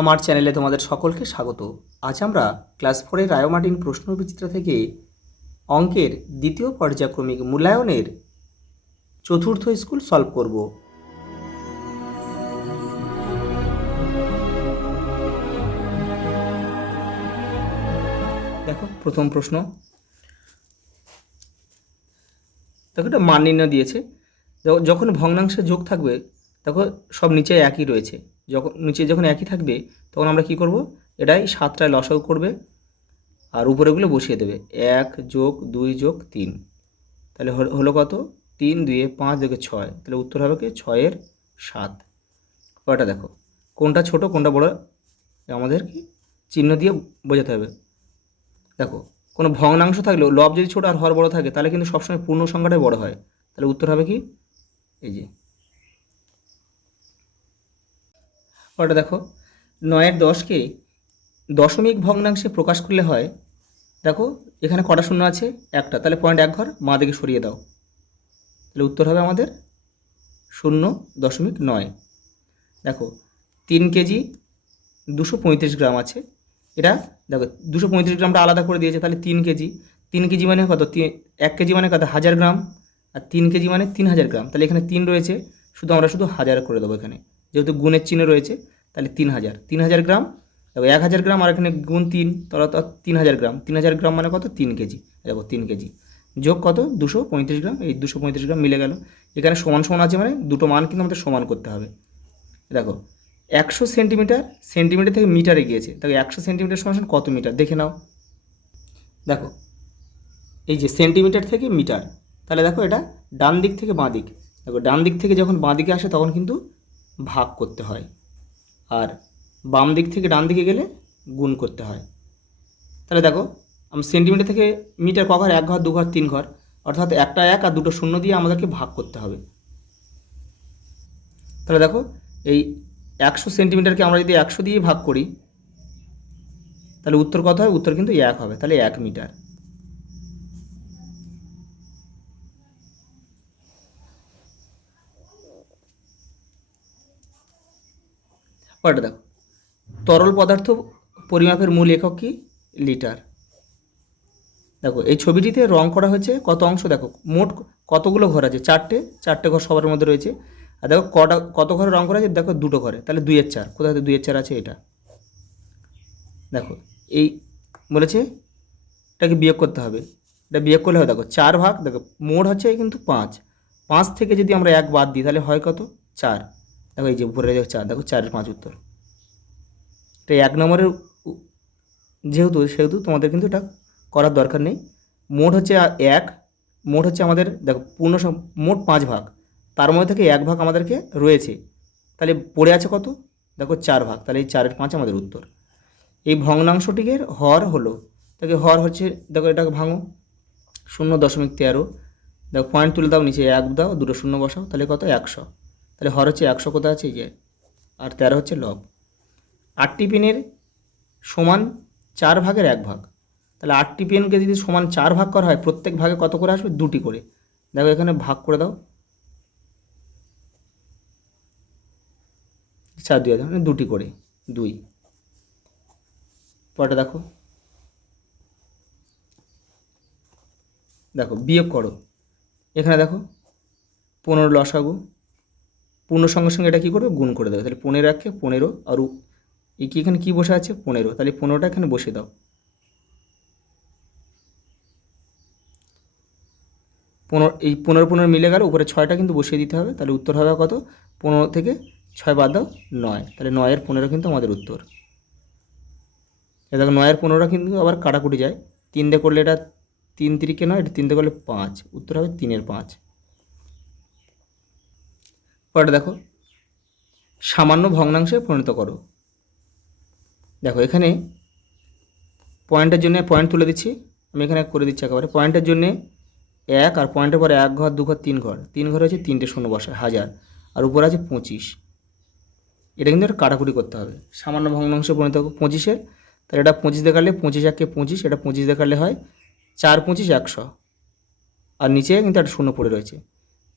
আমার চ্যানেলে তোমাদের সকলকে স্বাগত। আজ আমরা ক্লাস 4-এর রায়োমার্টিন প্রশ্নবিচিত্র থেকে অঙ্কের দ্বিতীয় পর্যায়ক্রমিক মূল্যায়নের চতুর্থ স্কুল সলভ করব। দেখো প্রথম প্রশ্ন, দেখো এটা মান নির্ণয় দিয়েছে। যখন ভগ্নাংশে যোগ থাকবে দেখো সব নিচে একই রয়েছে, যখন একই থাকবে তখন আমরা কি করব, এটাই 7টায় লসাগু করবে আর উপরেগুলো বসিয়ে দেবে। 1 যোগ 2 যোগ 3, তাহলে হলো কত? 3 2 5 2 6, তাহলে উত্তর হবে কি 6-এর 7। কয়টা দেখো কোনটা ছোট কোনটা বড় আমাদের কি চিহ্ন দিয়ে বোঝাতে হবে। দেখো কোনো ভগ্নাংশ থাকলেও লব যদি ছোট আর হর বড় থাকে তাহলে কিন্তু সবসময় পূর্ণ সংখ্যাটাই বড় হয়। তাহলে উত্তর হবে কি এই যে কয়টা দেখো 9-এর 10কে দশমিক ভগ্নাংশে প্রকাশ করলে হয়। দেখো এখানে কটা শূন্য আছে? একটা, তাহলে পয়েন্ট 1 ঘর মা দিকে সরিয়ে দাও, তাহলে উত্তর হবে আমাদের 0.9। দেখো 3 কেজি 235 গ্রাম আছে, এটা দেখো 235 গ্রামটা আলাদা করে দিয়েছে, তাহলে 3 কেজি মানে কত? 1 কেজি মানে কত? 1000 গ্রাম, আর 3 কেজি মানে 3000 গ্রাম। তাহলে এখানে 3 রয়েছে, আমরা শুধু 1000 করে দেবো এখানে, যেহেতু গুণের চিহ্ন রয়েছে। তাহলে 3000 গ্রাম, দেখো 1000 গ্রাম আর এখানে গুণ 3, তাহলে তো 3000 গ্রাম। 3000 গ্রাম মানে কত? 3 কেজি। দেখো 3 কেজি যোগ কত? 235 গ্রাম, এই 235 গ্রাম মিলে গেল। এখানে সমান সমান আছে মানে দুটো মান কিন্তু আমাদের সমান করতে হবে। দেখো 100 সেন্টিমিটার, সেন্টিমিটার থেকে মিটারে গিয়েছে, তাহলে 100 সেন্টিমিটার সমান কত মিটার দেখে নাও। দেখো এই যে সেন্টিমিটার থেকে মিটার, তাহলে দেখো এটা ডান দিক থেকে বাঁ দিক। দেখো ডান দিক থেকে যখন বাঁ দিকে আসে তখন কিন্তু ভাগ করতে হয়, আর বাম দিক থেকে ডান দিকে গেলে গুণ করতে হয়। তাহলে দেখো সেন্টিমিটার থেকে মিটার ক ঘর? 1 ঘর 2 ঘর 3 ঘর, অর্থাৎ একটা 1 আর দুটো শূন্য দিয়ে আমাদেরকে ভাগ করতে হবে। তাহলে দেখো এই 100 সেন্টিমিটারকে আমরা যদি 100 দিয়ে ভাগ করি তাহলে উত্তর কত হয়? উত্তর কিন্তু 1 হবে, তাহলে 1 মিটার। পরেরটা দেখো, তরল পদার্থ পরিমাপের মূল একক কি? লিটার। দেখো এই ছবিটিতে রং করা হয়েছে কত অংশ? দেখো মোট কতগুলো ঘর আছে? 4টে ঘর সবার মধ্যে রয়েছে। আর দেখো কত ঘরে রং করা আছে? দেখো দুটো ঘরে, তাহলে 2-এর 4। কোথায় 2-এর 4 আছে? এটা দেখো এই বলেছে এটাকে বিয়োগ করতে হবে, এটা বিয়োগ করলে হয় দেখো 4 ভাগ, দেখো মোট হচ্ছে কিন্তু 5 থেকে যদি আমরা 1 বাদ দিই তাহলে হয় কত? 4। দেখো এই যে উপরে দেখো 4, দেখো 4-এর 5 উত্তর। এটা 1 নম্বরের সেহেতু তোমাদের কিন্তু এটা করার দরকার নেই। মোট হচ্ছে 1, মোট হচ্ছে আমাদের দেখো মোট 5 ভাগ, তার মধ্যে থেকে 1 ভাগ আমাদেরকে রয়েছে, তাহলে পড়ে আছে কত? দেখো 4 ভাগ, তাহলে এই 4-এর 5 আমাদের উত্তর। এই ভগ্নাংশটিকে হর হলো, তাকে হর হচ্ছে দেখো এটাকে ভাঙো 0.13, দেখো পয়েন্ট তুলে দাও, নিচে 1 দাও, দুটো শূন্য বসাও, তাহলে কত? 100। তাহলে হর হচ্ছে 100, কোথায় আছে? এই যে, আর 13 হচ্ছে লব। 8টি পেনের সমান 4 ভাগের 1 ভাগ, তাহলে 8টি পেনকে যদি সমান 4 ভাগ করা হয় প্রত্যেক ভাগে কত করে আসবে? 2টি করে। দেখো এখানে ভাগ করে দাও, 4 2 মানে 2টি করে 2। পরেরটা দেখো, দেখো বিয়োগ করো। এখানে দেখো 15 লসাগু, পূর্ণ সঙ্গে সঙ্গে এটা কী করবে? গুণ করে দেবে, তাহলে 15 1 15, আর এই কি এখানে কী বসে আছে? 15, তাহলে 15টা এখানে বসিয়ে দাও। এই 15 মিলে গেল, উপরে 6টা কিন্তু বসিয়ে দিতে হবে, তাহলে উত্তর হবে কত? 15 থেকে 6 বাদ দাও 9, তাহলে 9-এর 15 কিন্তু আমাদের উত্তর। দেখো 9-এর 15 কিন্তু আবার কাটাকুটি যায়, 3 দিয়ে করলে এটা 3 3 9, এটা 3 দিয়ে করলে 5, উত্তর হবে 3-এর 5। পরেরটা দেখো, সামান্য ভগ্নাংশে পরিণত করো। দেখো এখানে পয়েন্টের জন্য পয়েন্ট তুলে দিচ্ছি, আমি এখানে করে দিচ্ছি একেবারে। পয়েন্টের জন্যে 1, আর পয়েন্টের পরে 1 ঘর 2 ঘর 3 ঘর, 3 ঘর হচ্ছে 3টে শূন্য বসায় 1000, আর উপরে আছে 25। এটা কিন্তু একটা কাটাকুটি করতে হবে, সামান্য ভগ্নাংশে পরিণত 25-এর, তাহলে এটা 25 দেখালে 25 1 25, এটা 25 দেখালে হয় 4 25 100, আর নিচে কিন্তু একটা শূন্য পড়ে রয়েছে,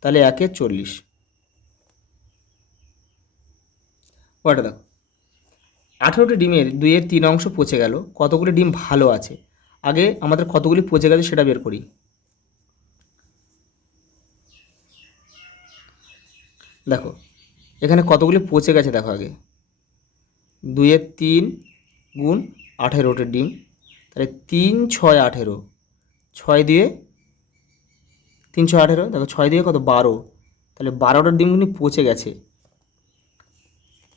তাহলে 1 40। পরেরটা দেখো, 18টি ডিমের 2/3 পচে গেল, কতগুলি ডিম ভালো আছে? আগে আমাদের কতগুলি পচে গেছে সেটা বের করি। দেখো এখানে কতগুলি পচে গেছে দেখো আগে, 2/3 গুণ 18টি ডিম, তাহলে 3 6 18, 6 দিয়ে 3 6 18, দেখো 6 দিয়ে কত 12, তাহলে 12টা ডিম কিন্তু পচে গেছে।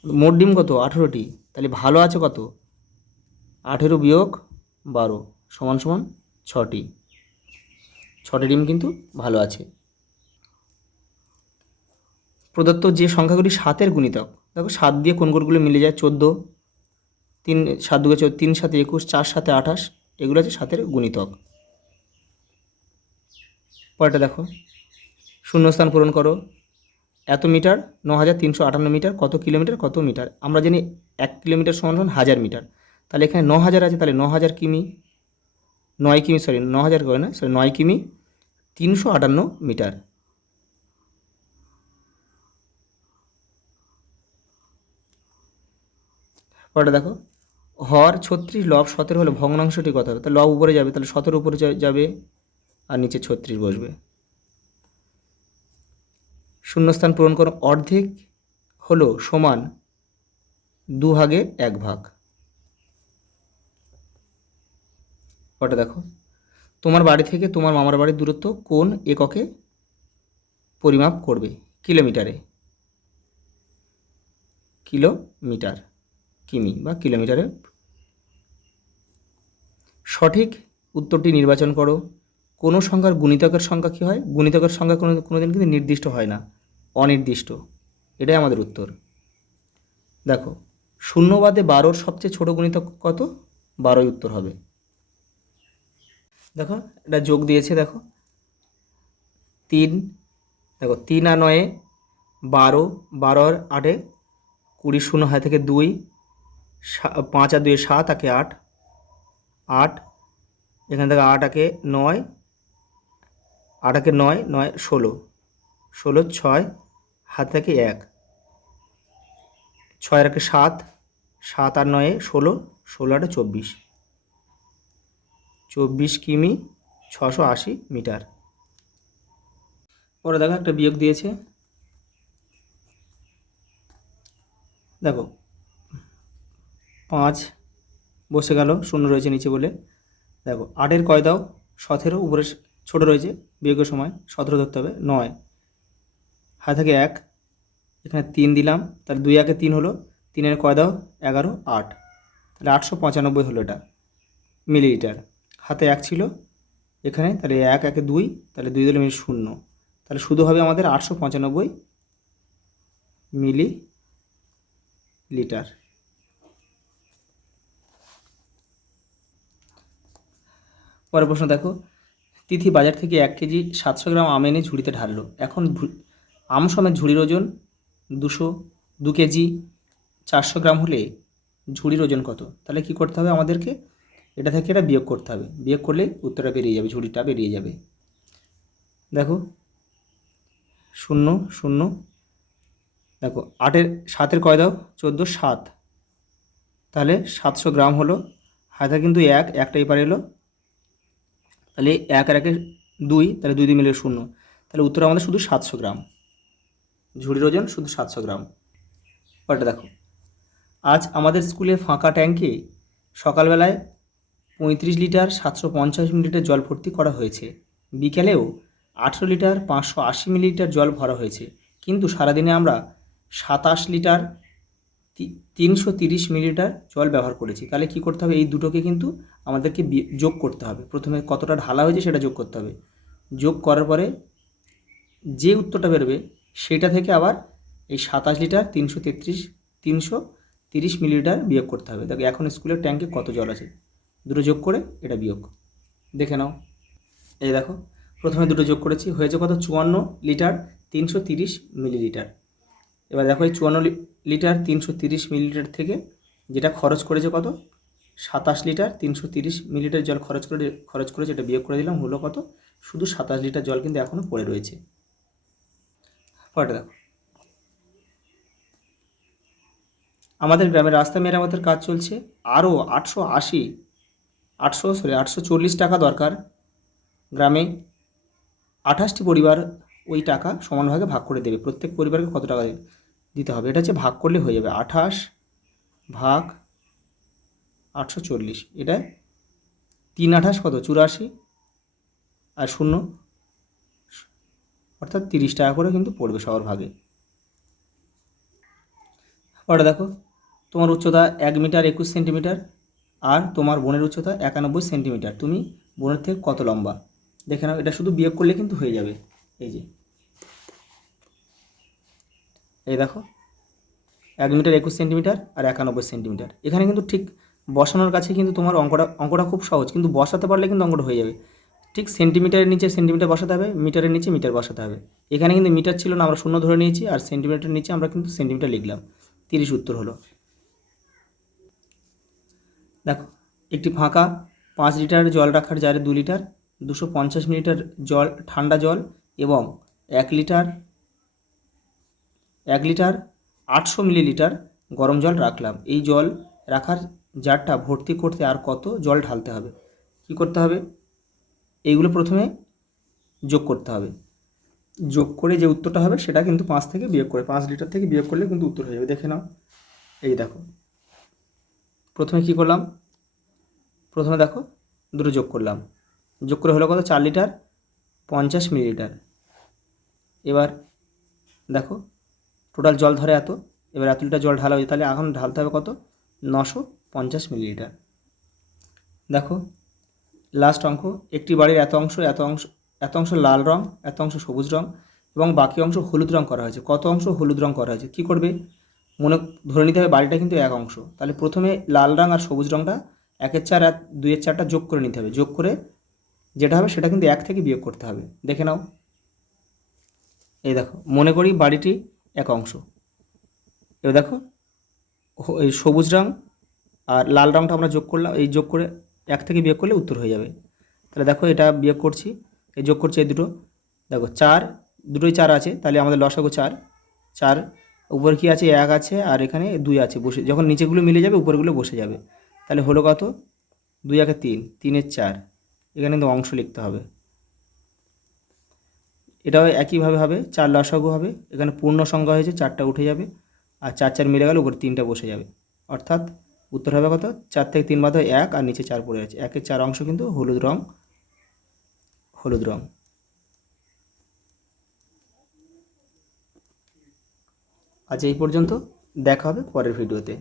মোট ডিম কত 18টি, তাহলে ভালো আছে কত 18 বিয়োগ 12 সমান সমান 6টি, 6টি ডিম কিন্তু ভালো আছে। প্রদত্ত যে সংখ্যাগুলি 7-এর গুণিতক, দেখো 7 দিয়ে কোন কোনগুলো মিলে যায়, 14, 3 7 2 14, 3 7 21, 4 7 28, এগুলো আছে 7-এর গুণিতক। পরেরটা দেখো, শূন্যস্থান পূরণ করো। এত মিটার 9358 মিটার, কত কিলোমিটার কত মিটার? আমরা জানি 1 কিলোমিটার সমান সমান 1000 মিটার, তাহলে এখানে 9000 আছে, তাহলে 9000 কিমি, 9 কিমি, সরি 9000 করে না, সরি 9 কিমি 358 মিটার। পরেটা দেখো, হর 36 লব 17 হলে ভগ্নাংশটি কত হবে? তাহলে লব উপরে যাবে, তাহলে 17 উপরে যাবে আর নিচে 36 বসবে। শূন্যস্থান পূরণ করো। অর্ধেক হলো সমান 2 ভাগে 1 ভাগ। ওটা দেখো, তোমার বাড়ি থেকে তোমার মামার বাড়ির দূরত্ব কোন এককে পরিমাপ করবে? কিলোমিটারে, কিলোমিটার, কিমি বা কিলোমিটারে। সঠিক উত্তরটি নির্বাচন করো। কোনো সংখ্যার গুণিতকের সংখ্যা কী হয়? গুণিতকের সংখ্যা কোনোদিন কিন্তু নির্দিষ্ট হয় না, অনির্দিষ্ট। এটাই আমাদের উত্তর। দেখো 0 বাদে 12-র সবচেয়ে ছোট গুণিতক কত? 12ই উত্তর হবে। দেখো এটা যোগ দিয়েছে, দেখো 3, দেখো 3 আর 9 12, 12 আর 8 20, 0 হয় থেকে 2, 5 আর 2 7, আকে 8, 8 এখান থেকে 8 আকে 9, 8 আকে 9, 9 16, 16 6 হাত থেকে 1, 6 আর 7, 7 আর 9 16, 16 আর 24, 24 কিমি 680 মিটার। পরে দেখো একটা বিয়োগ দিয়েছে, দেখো 5 বসে গেল, 0 রয়েছে নিচে বলে। দেখো 8-এর কয় দাও? 17, উপরে ছোটো রয়েছে, বিয়োগের সময় 17 ধরতে হবে। 9 হাত থেকে 1, এখানে 3 দিলাম, তাহলে 2 একে 3 হলো, 3-এর কয় দাও? 11, 8, তাহলে 895 হলো এটা মিলিলিটার। হাতে 1 ছিল এখানে, তাহলে 1 একে 2, তাহলে 2 দিলে মিনিট 0, তাহলে শুধু হবে আমাদের 895 মিলি লিটার। পরের প্রশ্ন দেখো, তিথি বাজার থেকে 1 কেজি 700 গ্রাম আম এনে ঝুড়িতে ঢাললো। এখন আম সমেত ঝুড়ির ওজন 2 কেজি 400 গ্রাম হলে ঝুড়ির ওজন কত? তাহলে কি করতে হবে আমাদেরকে? এটা থেকে এটা বিয়োগ করতে হবে, বিয়োগ করলে উত্তরটা বেরিয়ে যাবে, ঝুড়িটা বেরিয়ে যাবে। দেখো 0 0, দেখো 7-এর কয় দাও? 14, 7, তাহলে 700 গ্রাম হলো। হাতে কিন্তু 1, একটা এপার এলো, তাহলে 1 আর 1 2, তাহলে 2 দিয়ে মিলে 0, তাহলে উত্তর আমাদের শুধু 700 গ্রাম, ঝুড়ির ওজন শুধু 700 গ্রাম। পরেরটা দেখো, আজ আমাদের স্কুলে ফাঁকা ট্যাঙ্কে সকালবেলায় 35 লিটার 750 মিলিলিটার জল ভর্তি করা হয়েছে, বিকেলেও 18 লিটার 580 মিলিলিটার জল ভরা হয়েছে, কিন্তু সারাদিনে আমরা 27 লিটার 330 মিলিলিটার জল ব্যবহার করেছি। তাহলে কি করতে হবে? এই দুটোকে কিন্তু আমাদেরকে যোগ করতে হবে। প্রথমে কতটা ঢালা হয়েছে সেটা যোগ করতে হবে, যোগ করার পরে যে উত্তরটা বেরোবে সেটা থেকে আবার এই 27 লিটার 330 মিলিলিটার বিয়োগ করতে হবে। দেখো এখন স্কুলের ট্যাঙ্কে কত জল আছে, দুটো যোগ করে এটা বিয়োগ দেখে নাও। এই দেখো প্রথমে দুটো যোগ করেছি, হয়েছে কত? 54 লিটার 330 মিলিলিটার। এবার দেখো এই 54 লিটার 330 মিলিলিটার থেকে যেটা খরচ করেছে কত? 27 লিটার 330 মিলিলিটার জল খরচ করেছে, এটা বিয়োগ করে দিলাম, হলো কত? শুধু 27 লিটার জল কিন্তু এখনও পড়ে রয়েছে। পরেরটা দেখো, আমাদের গ্রামের রাস্তা মেরামতের কাজ চলছে, আরও 840 টাকা দরকার। গ্রামে 28টি পরিবার ওই টাকা সমানভাগে ভাগ করে দেবে। প্রত্যেক পরিবারকে কত টাকা দিতে হবে এটা হচ্ছে ভাগ করলে হয়ে যাবে। 28 ভাগ 840, এটা 3 কত 84 আর 0, অর্থাৎ 30 টাকা করে কিন্তু পড়বে সবার ভাগে। ওটা দেখো, তোমার উচ্চতা 1 মিটার 21 সেন্টিমিটার আর তোমার বোনের উচ্চতা 91 সেন্টিমিটার। তুমি বোনের থেকে কত লম্বা দেখে নাও। এটা শুধু বিয়োগ করলে কিন্তু হয়ে যাবে। এই দেখো 1 মিটার 21 সেন্টিমিটার আর 91 সেন্টিমিটার। এখানে কিন্তু ঠিক বসানোর কাছে কিন্তু তোমার অঙ্কটা খুব সহজ, কিন্তু বসাতে পারলে কিন্তু অঙ্কটা হয়ে যাবে। ঠিক সেন্টিমিটারের নিচে সেন্টিমিটার বসাতে হবে, মিটারের নিচে মিটার বসাতে হবে। এখানে কিন্তু মিটার ছিল না, আমরা 0 ধরে নিয়েছি, আর সেন্টিমিটারের নিচে আমরা কিন্তু সেন্টিমিটার লিখলাম। 30 উত্তর হলো। দেখো, একটি ফাঁকা 5 লিটার জল রাখার জারে 2 লিটার 250 মিলিলিটার জল ঠান্ডা জল এবং 1 লিটার 800 মিলিলিটার গরম জল রাখলাম। এই জল রাখার জারটা ভর্তি করতে আর কত জল ঢালতে হবে? কি করতে হবে? এইগুলো প্রথমে যোগ করতে হবে। যোগ করে যে উত্তরটা হবে সেটা কিন্তু 5 থেকে বিয়োগ করে 5 লিটার থেকে বিয়োগ করলে কিন্তু উত্তর হয়ে যাবে। দেখে নাও। এই দেখো, প্রথমে কি করলাম? প্রথমে দেখো দুটো যোগ করলাম, যোগ করে হলো কত? 4 লিটার 50 মিলিলিটার। এবার দেখো টোটাল জল ধরে এত, এবার এত লিটার জল ঢালা হয়েছে, তাহলে এখন ঢালতে হবে কত? 950 মিলিলিটার। দেখো লাস্ট অঙ্ক, একটি বাড়ির এত অংশ লাল রং, এত অংশ সবুজ রং এবং বাকি অংশ হলুদ রং করা হয়েছে। কত অংশ হলুদ রং করা হয়েছে? কী করবে? ধরে নিতে হবে বাড়িটা কিন্তু এক অংশ, তাহলে প্রথমে লাল রং আর সবুজ রংটা 1/4 আর 2/4 যোগ করে নিতে হবে। যোগ করে যেটা হবে সেটা কিন্তু 1 থেকে বিয়োগ করতে হবে। দেখে নাও। এই দেখো, মনে করি বাড়িটি এক অংশ। এবার দেখো এই সবুজ রং আর লাল রংটা আমরা যোগ করলাম, এই যোগ করে 1 থেকে বিয়োগ করলে উত্তর হয়ে যাবে। তাহলে দেখো এটা বিয়োগ করছি, এই যোগ করছি এই দুটো। দেখো 4, দুটোই 4 আছে, তাহলে আমাদের লসাগু 4। 4 উপরে কি আছে? 1 আছে, আর এখানে 2 আছে বসে, যখন নিচেগুলো মিলে যাবে উপরগুলো বসে যাবে। তাহলে হলো কত? 2 একে 3, 3 4। এখানে কিন্তু অংশ লিখতে হবে। এটাও একইভাবে হবে, 4 লসাগু হবে, এখানে পূর্ণ সংখ্যা হয়েছে 4টা উঠে যাবে, আর 4 4 মিলে গেলে উপরে 3টা বসে যাবে। অর্থাৎ উত্তর হবে কত? 4 থেকে 3 বাদ 1 আর নিচে 4 পড়ে আছে। 1 এর 4 অংশ কিন্তু হলুদ রং। আজ এই পর্যন্ত, দেখা হবে পরের ভিডিওতে।